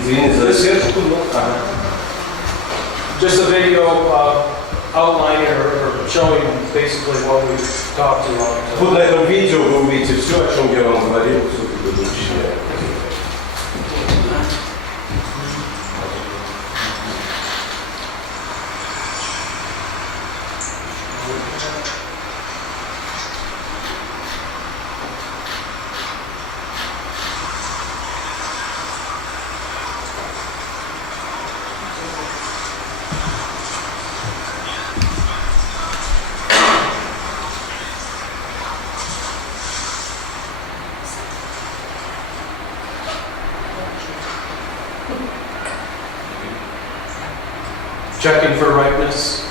Извини за задержку, но... Just a video outlining or showing basically what we've talked about. Вот на этом видео вы увидите все, о чем я вам говорил, все предыдущее. Checking for ripeness.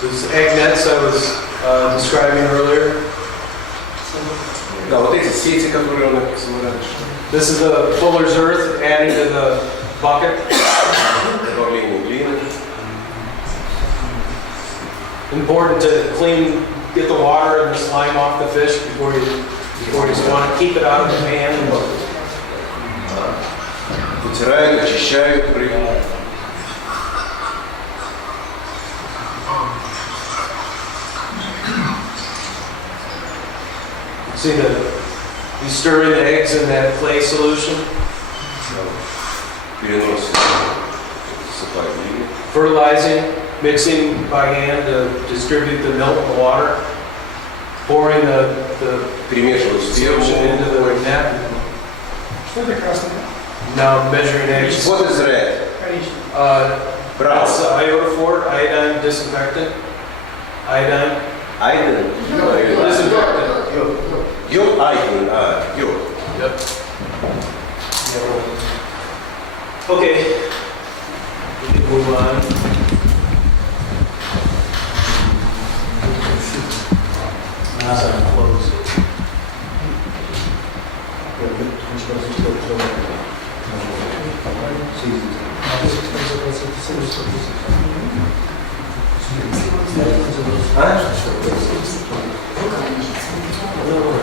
These egg nets I was describing earlier. Да, вот эти сети, которые он написал раньше. This is the fuller's earth adding to the bucket. Добавление глины. Important to get the water and the slime off the fish before you just want to keep it out of the pan. Вытирают, очищают рыбу. See you stir in the eggs in that clay solution. Переносят, засыпают глину. Fertilizing, mixing by hand to distribute the milk and the water. Pouring the Перемешивают solution into the net. Что это красное? Now measuring eggs. What is red? Brown. That's iodophor, iodine disinfectant. Iodine. Iodine. Disinfectant. Йод, iodine, йод. Yep. Okay. We can move on. Close it.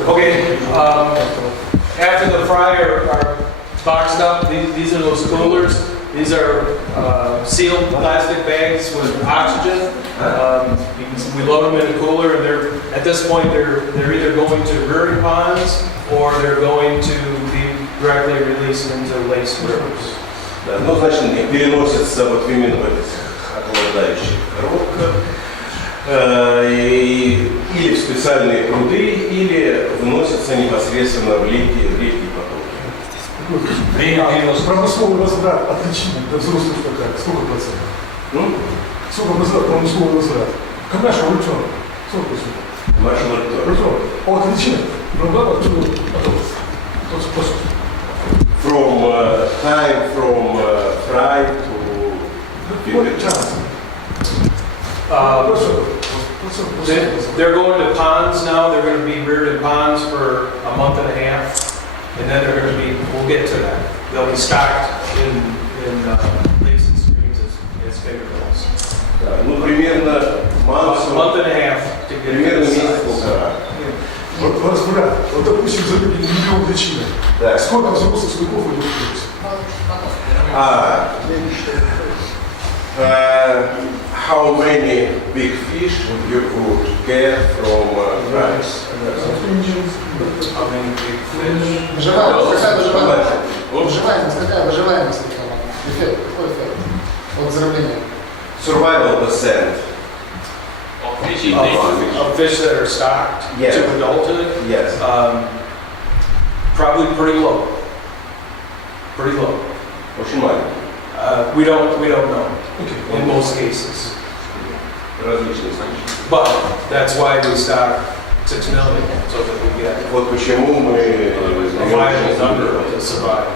Okay, after the fry are boxed up, these are those coolers. These are sealed plastic bags with oxygen. We load them in a cooler, and at this point they're either going to rearing ponds or they're going to be directly released into laced rivers. Да, ну, значит, они переносятся вот именно в этих охлаждающих коробках или в специальные пруды, или вносятся непосредственно в реки потоки. Промысловый возврат от личины до взрослых какая? Сколько процентов? Сколько возврат, промысловый возврат? Коммершал return. Сколько процентов? Commercial return. От личины. Продал, оттуда потом. Тот способ. From time from fry to What chance? They're going to ponds now. They're going to be reared in ponds for a month and a half, and then they're going to be. We'll get to that. They'll be stocked in lakes and streams as bigger bills. Ну, примерно A month and a half to get примерно to the месяц-полтора. Вот возврат. Вот, допустим, забили миллион личины. Да. Сколько взрослых судаков идет в курсе? How many big fish you would get from fries? How many big fish? Выживаемость, какая выживаемость? Выживаемость, какая выживаемость? Эффект, какой эффект? От взрывления. Survival percent. Of fish that are stocked Yes. to adulthood? Yes. Probably pretty low. Pretty low. Очень маленький. We don't know in most cases. Различные случаи. But that's why we stock 6 million, so that we get Вот почему мы a viable number to survive.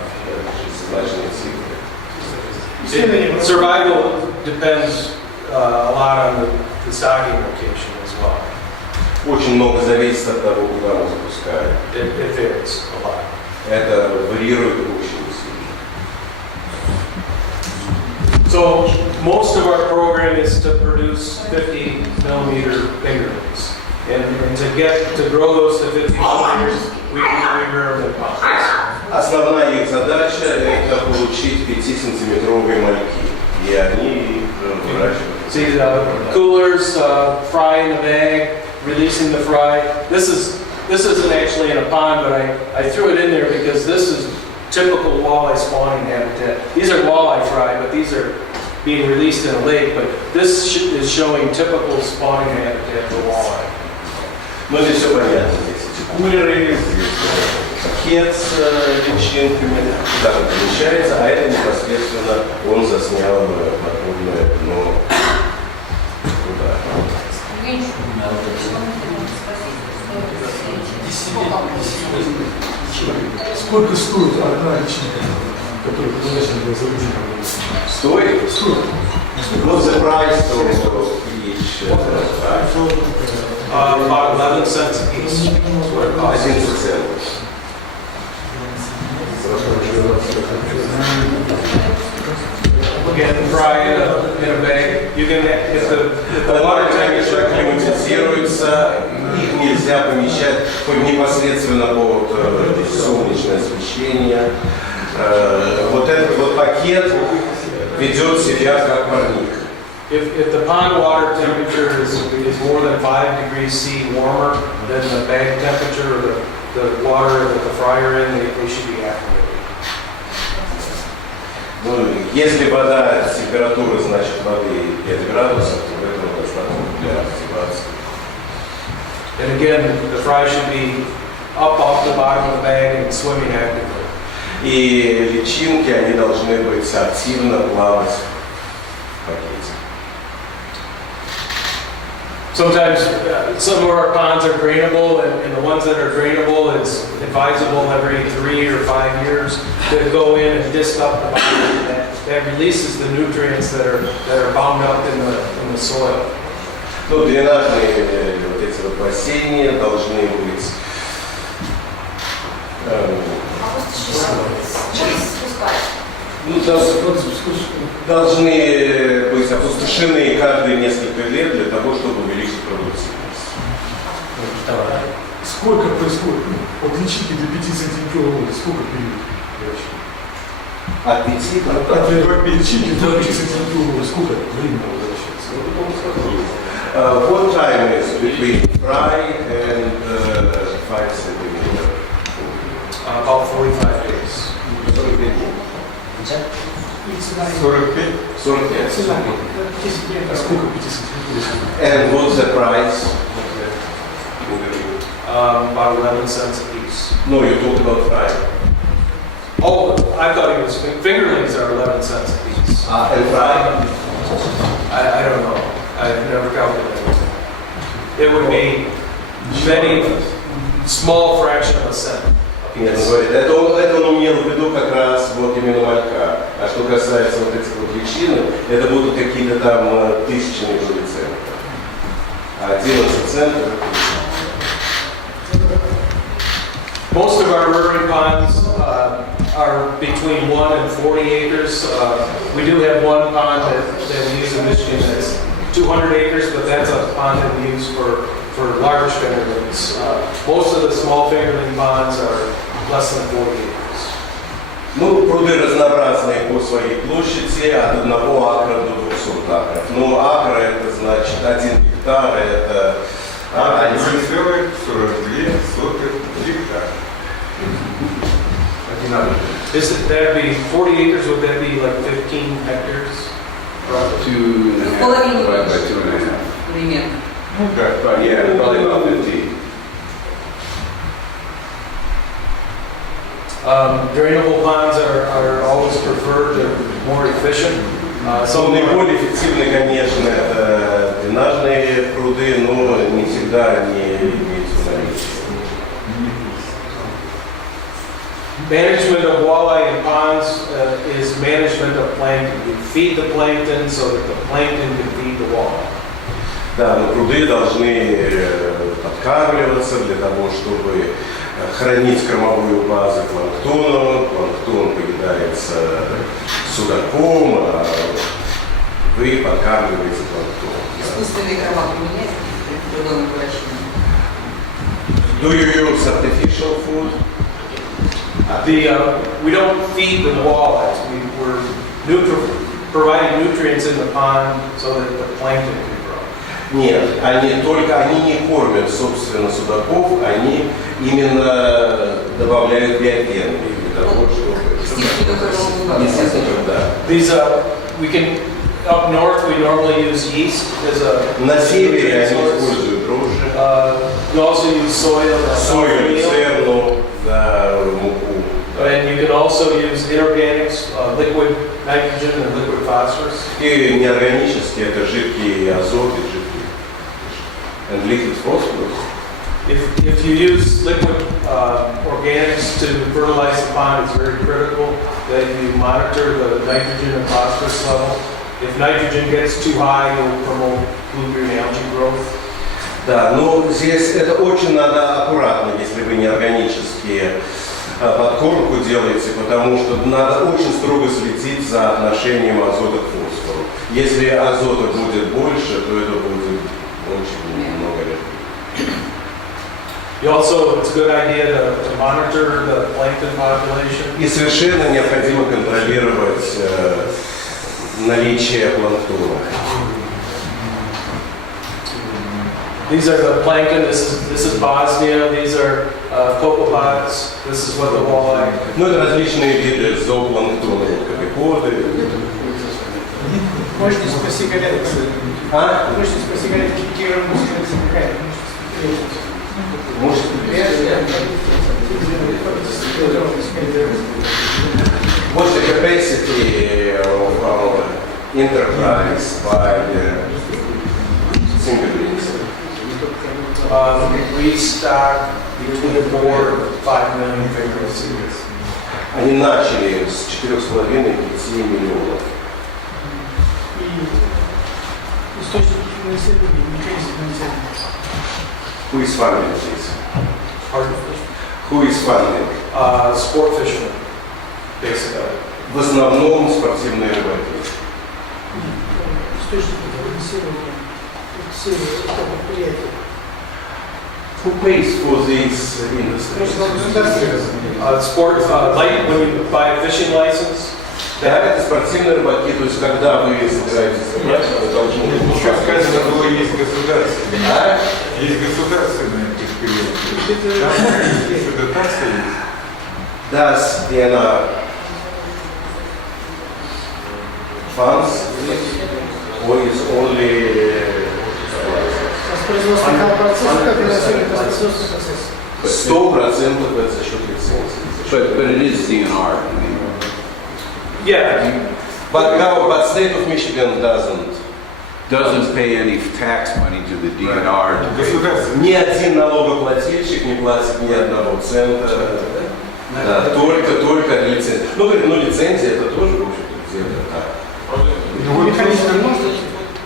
значные цифры. Survival depends a lot on the stocking location as well. Очень много зависит от того, куда мы запускаем. It varies a lot. Это варьирует очень сильно. So Most of our program is to produce 50 millimeter fingerlings. And to grow those to 50 millimeters, we rear them in ponds. Основная их задача – это получить 5-сантиметровые мальки. И они выращивают. See the coolers, fry in the bag, releasing the fry. This isn't actually in a pond, but I threw it in there because this is typical walleye spawning habitat. These are walleye fry, but these are being released in a lake. But this is showing typical spawning habitat for walleye. Ну, здесь все понятно. Здесь эти кулеры, здесь пакет с личинками, так он помещается, а это непосредственно он заснял подводное дно туда. Сколько стоит одна личинка, которая предназначена для заведения? Стоит? Стоит. What's the price of each? About 11 cents a piece. 11 центов. Again, fry in a bag. You can, if the water temperature Акклиматизируется, их нельзя помещать непосредственно под солнечное освещение. Вот этот вот пакет ведет себя как парник. If the pond water temperature is more than 5 degrees C warmer than the bag temperature or the water that the fryer in, they should be acclimated. Ну, если вода, температура, значит, воды 5 градусов, то этого достаточно для активации. And again, the fry should be up off the bottom of the bag and swimming actively. И личинки, они должны быть активно плавать в пакете. Sometimes some of our ponds are drainable, and the ones that are drainable, it's advisable every 3 or 5 years to go in and disc up the bottom. That releases the nutrients that are bound up in the soil. Ну, дренажные вот эти вот бассейны должны быть должны быть опустошены каждые несколько лет для того, чтобы увеличить продуктивность. Сколько происходит? От личинки до 5 сантиметров, сколько период? От 5 От личинки до 5 сантиметров, сколько времени возвращается? What time is between fry and 5 centimeters? About 45 days. 45. 45. Сколько 5 сантиметров? And what's the price? About 11 cents a piece. No, you talked about fry. Oh, I thought it was fingerlings are 11 cents a piece. And fry? I don't know. I've never calculated. It would be many small fraction of a cent. Нет, он говорит, это он имел в виду как раз вот именно малька. А что касается вот этих вот личинок, это будут какие-то там тысячные центы. А 11 центов. Most of our rearing ponds are between 1 and 40 acres. We do have one pond that we use in Michigan that's 200 acres, but that's a pond that we use for large fingerlings. Most of the small fingerling ponds are less than 40 acres. Ну, пруды разнообразные по своей площади, от 1 акра до 200 акров. Ну, акр это значит 1 гектар, это... 1,42 гектара. That'd be 40 acres, would that be like 15 hectares? Roughly? 2.5 by 2.5. Примерно. But yeah, probably about 15. Drainable ponds are always preferred, they're more efficient. Some Наиболее эффективны, конечно, это дренажные пруды, но не всегда они имеются в наличии. management of walleye in ponds is management of plankton. We feed the plankton so that the plankton can feed the walleye. Да, но пруды должны подкармливаться для того, чтобы хранить кормовую базу планктоном. Планктон поедается судаком, а вы подкармливаете планктон. Искусственный кровак у меня есть при природном выращивании. Do you use artificial food? We don't feed the walleyes. We're providing nutrients in the pond so that the plankton can grow. Нет, они не кормят, собственно, судаков, они именно добавляют биоген для того, чтобы... Естественно, да. Up north, we normally use yeast as a На севере они source. используют дрожжи, We also use soil, сою, церну, за муку. and you can also use inorganics, liquid nitrogen and liquid phosphorus. И неорганические, это жидкий азот и жидкий and liquid phosphorus. If you use liquid organics to fertilize the pond, it's very critical that you monitor the nitrogen and phosphorus level. If nitrogen gets too high, it'll promote blue-green algae growth. Да, но здесь это очень надо аккуратно, если вы неорганические подкормку делаете, потому что надо очень строго следить за отношением азота к фосфору. Если азота будет больше, то это будет очень много лет. It's a good idea to monitor the plankton population. И совершенно необходимо контролировать наличие планктона. These are the plankton. This is Bosnia. These are copepods. This is what the walleye. Ну, это различные виды зоопланктона, копиподы. Можете спросить, А? можете спросить, какие русские языки? Может, what's the capacity of our enterprise by single units? We stock between 4 and 5 million fingers. Они начали с 4,5-5 миллионов. И источники финансирования, механизм финансирования. Who is funding this? Pardon? Who is funding? Sport fishermen, basically. В основном спортивные рыбаки. Источники финансирования. Все это предприятия. Who pays for this industry? Sport, like when you buy a fishing license, Да, это спортивные рыбаки, то есть когда вы собираетесь собрать, вы должны... Еще сказано было, есть государственные. А? Есть государственные предприятия. Там еще дотации есть. Does DNR funds or is only Воспроизводственный процесс, как финансирует воспроизводственный процесс? 100% это за счет лицензии. But it is DNR. I mean, yeah, But state of Michigan doesn't pay any tax money to the DNR. Государство. ни один налогоплательщик не платит ни одного цента. Да, только лицензия. Ну, говорит, лицензия это тоже, в общем-то, где-то так. Механизм можно?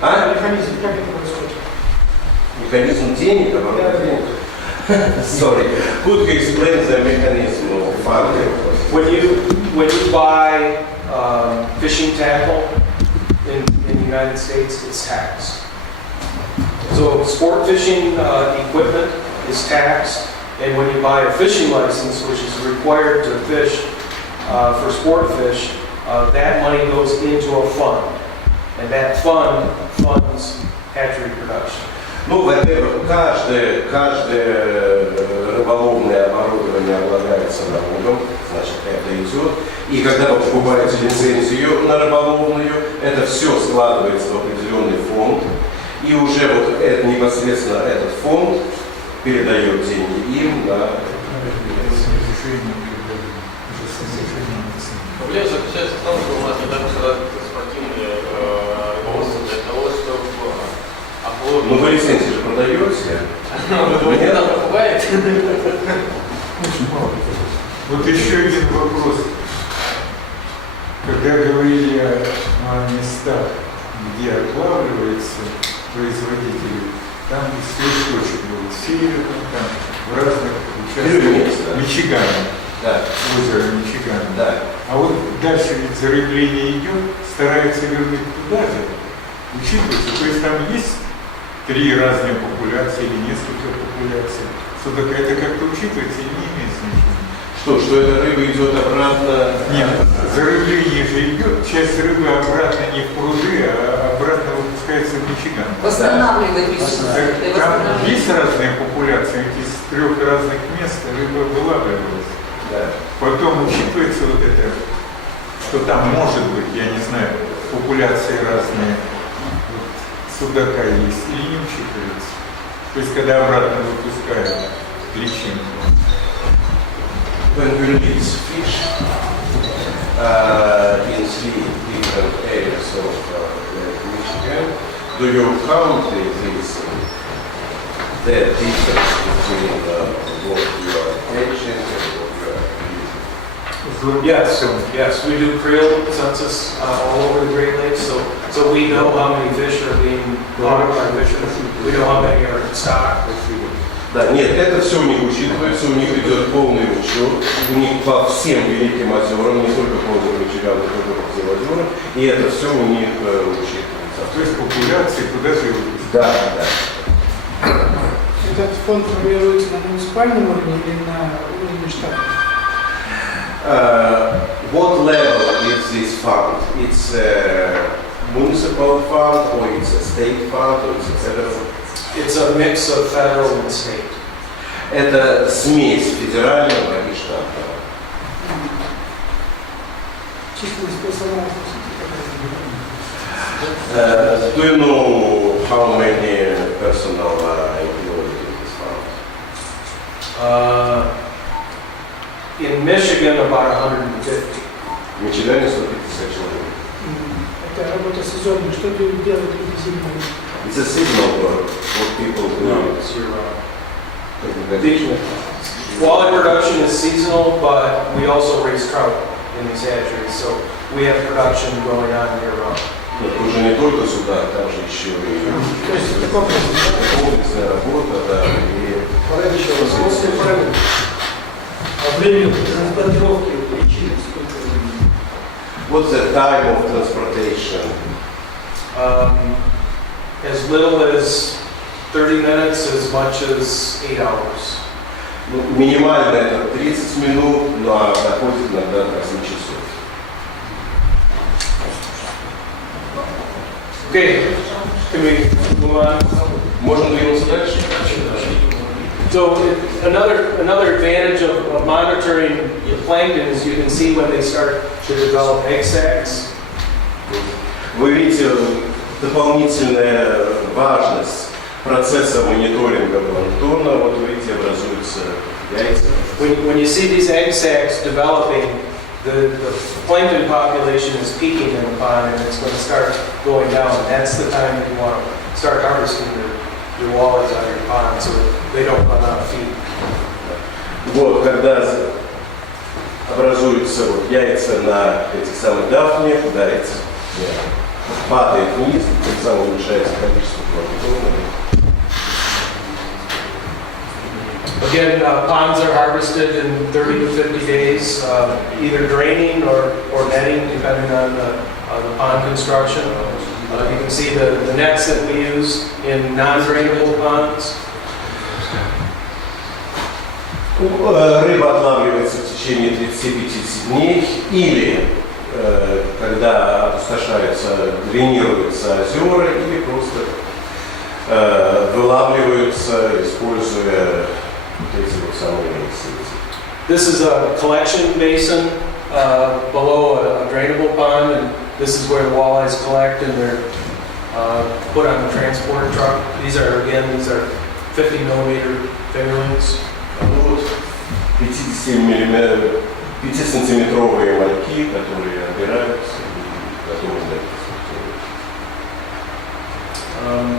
А? Механизм, как это происходит? Механизм денег, оборот денег. Sorry. Could you explain the mechanism of funding? when you buy fishing tackle in the United States, it's taxed. So sport fishing equipment is taxed, and when you buy a fishing license, which is required to fish for sport fish, that money goes into a fund, and that fund funds hatchery production. Ну, во-первых, каждое рыболовное оборудование облагается налогом, значит, это идет. И когда вы покупаете лицензию на рыболовную, это все складывается в определенный фонд. И уже вот это, непосредственно этот фонд передает деньги им на... Проблема заключается в том, что у нас недостаточно спортивные рыболовства для того, чтобы оплодить. Ну, вы лицензию же продаете? Вы не там покупаете? Вот еще один вопрос. Когда говорили о местах, где отлавливается производители, там источник был в севере, там в разных участках Мичигана, Да. озеро Мичигана. Да. А вот дальше ведь зарыбление идет, стараются вернуть туда же, учитывается. То есть там есть 3 разные популяции или несколько популяций судака. Это как-то учитывается или не имеет значения? Что эта рыба идет обратно? Нет, зарыбление же идет, часть рыбы обратно не в пруды, а обратно выпускается в Мичиган. Восстанавливать ресурсы. Там есть разные популяции, ведь из 3 разных мест рыба вылавливалась. Да. Потом учитывается вот это, что там может быть, я не знаю, популяции разные, вот судака есть, или не учитывается. То есть когда обратно выпускают личинку. When you release fish in 3 different areas of Lake Michigan, do you count this the difference between what you are catching and what you are releasing? Yes, we do creel census all over the Great Lakes, so we know how many fish are being caught by fishermen. We know how many are in stock. Да, нет, это все у них учитывается, у них идет полный учет, у них по всем великим озерам, не только по озеру Мичиган, но только по всем озерам, и это все у них учитывается. То есть популяции куда же выпускают? Да, да. Этот фонд формируется на муниципальном уровне или на уровне штата? What level is this fund? It's a municipal fund, or it's a state fund, or it's a federal? It's a mix of federal and state. Это смесь федерального и штатного. Численность персонала. Do you know how many personnel are employed in this fund? In Michigan, about 150. В Мичигане 150 человек. Это работа сезонная. Что делают люди зимой? It's a seasonal work. What people do. No, it's year-round. Walleye production is seasonal, but we also raise trout in these hatcheries, so we have production going on year-round. Это уже не только сюда, там же еще и То есть это комплексная работа, да, и А время транспортировки личинок сколько времени? what's the time of transportation? As little as 30 minutes, as much as 8 hours. Ну, минимально это 30 минут, но доходит иногда до 8 часов. Okay, can we move on? Можем двинуться дальше? So another advantage of monitoring the plankton is you can see when they start to develop egg sacs. Вы видите дополнительная важность процесса мониторинга планктона. Вот вы видите, образуются яйца. When you see these egg sacs developing, the plankton population is peaking in the pond and it's going to start going down. That's the time that you want to start harvesting your walleyes out of your pond so that they don't run out of feed. Вот, когда образуются вот яйца на этих самых дафнях, да, яйца падает вниз, тем самым уменьшается количество планктона. Again, ponds are harvested in 30 to 50 days, either draining or netting, depending on the pond construction. You can see the nets that we use in non-drainable ponds. Рыба отлавливается в течение 35 дней или когда опустошаются, дренируются озера или просто вылавливаются, используя вот эти вот самые сети. This is a collection basin below a drainable pond, and this is where the walleyes collect and they're put on the transport truck. These are 50 millimeter fingerlings. Ну вот 5-сантиметровые мальки, которые отбираются и готовы для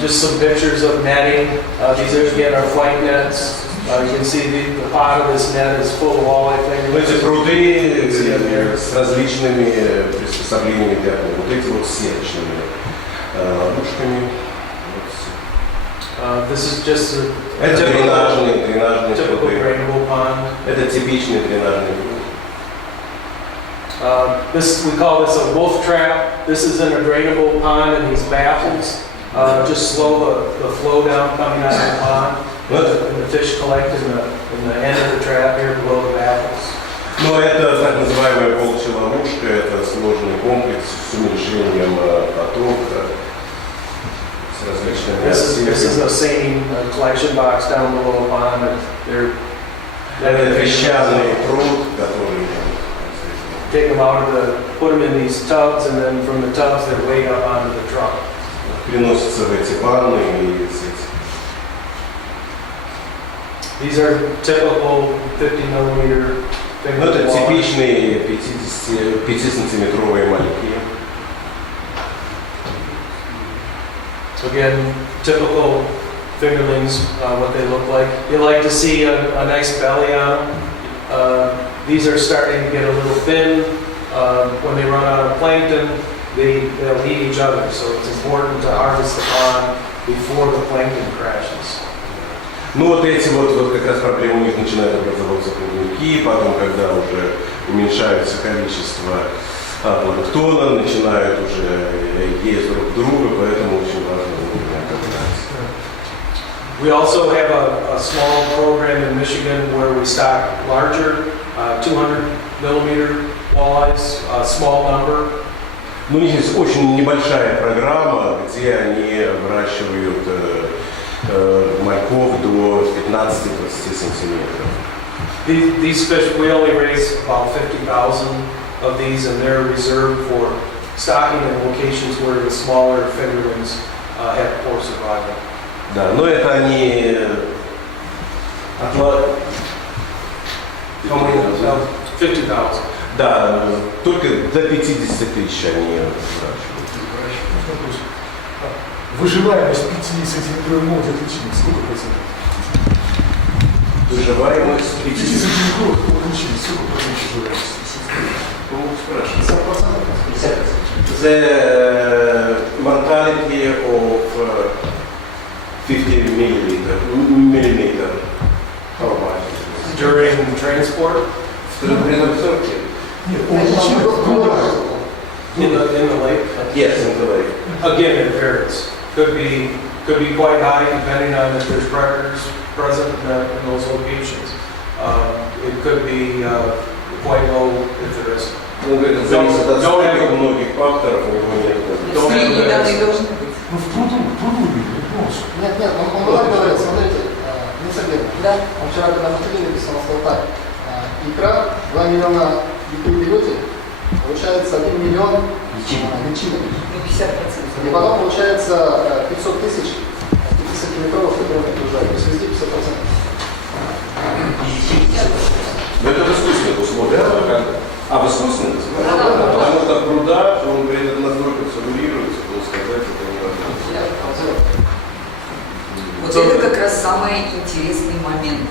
Just some pictures of netting. These are again our flight nets. You can see the pot of this net is full of walleye fingerlings. эти пруды с различными приспособлениями для вот эти вот сеточными ловушками. This is just a Это дренажные typical пруды. drainable pond. Это типичный дренажный пруд. We call this a wolf trap. This is in a drainable pond and these baffles just slow the flow down coming out of the pond. And the fish collect in the end of the trap here below the baffles. Но это так называемая волчья ловушка, это сложный комплекс с уменьшением потока, с различными This is a seine collection box down below the pond. Это песчаный пруд, который take them out put them in these tubs, and then from the tubs they're weighed up onto the truck. переносится в эти ванны и These are typical 50-millimeter ну, это fingerling walleye. типичные 5-сантиметровые мальки. So again, typical fingerlings, what they look like. You like to see a nice belly on them. These are starting to get a little thin. When they run out of plankton, they'll eat each other. So it's important to harvest the pond before the plankton crashes. Ну вот эти вот как раз проблемы у них начинают образовываться плавники, потом, когда уже уменьшается количество планктона, начинают уже есть друг друга, поэтому очень важно вовремя обраться. We also have a small program in Michigan where we stock larger 200-millimeter walleyes, a small number. Ну, у них есть очень небольшая программа, где они выращивают мальков до 15-20 сантиметров. These fish, we only raise about 50,000 of these, and they're reserved for stocking in locations where the smaller fingerlings have poor survival. Да, но это они 50,000. Да, только до 50 тысяч они выращивают. Выживаемость 5-сантиметровой молоти отличная. Сколько процентов? Выживаемость 5-сантиметровых получили. Сколько процентов выживаемости? The mortality of 50 millimeter. How much? During transport Нет, он in the lake. Yes, in the lake. Again, it varies. Could be quite high depending on if there's predators present in those locations. It could be quite low if there isn't. Он говорит, это зависит от стольких многих факторов, у него нет. Средние данные должны быть. Ну, в пруду видно, полностью. Нет, он так говорит, смотрите, не совсем. Да. Он вчера, когда мы ходили, написал, сказал так, икра, 2 миллиона икры берете, получается 1 миллион личинок. Ну, 50%. И потом получается 500 тысяч 50-сантиметровых, которые окружают. То есть везде 50%. Но это в искусственных условиях. А в искусственных? Да. Потому что пруда, он говорит, это настолько циркулируется, то сказать, это невозможно. Вот это как раз самый интересный момент.